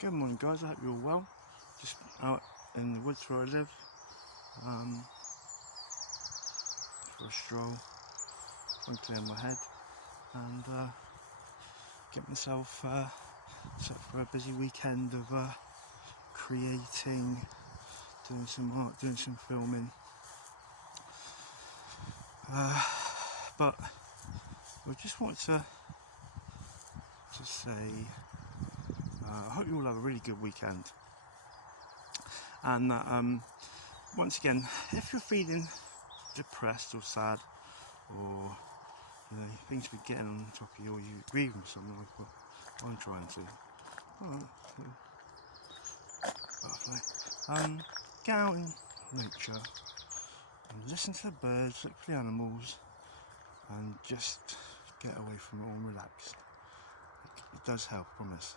Good morning guys, I hope you're all well. Just out in the woods where I live for a stroll, trying to clear my head and get myself set for a busy weekend of creating, doing some art, doing some filming. But I just want to say I hope you all have a really good weekend, and that once again, if you're feeling depressed or sad, or things be getting on top of you, or you're grieving something like what I'm trying to, butterfly, get out in nature and listen to the birds, look for the animals, and just get away from it all and relax. It does help, I promise.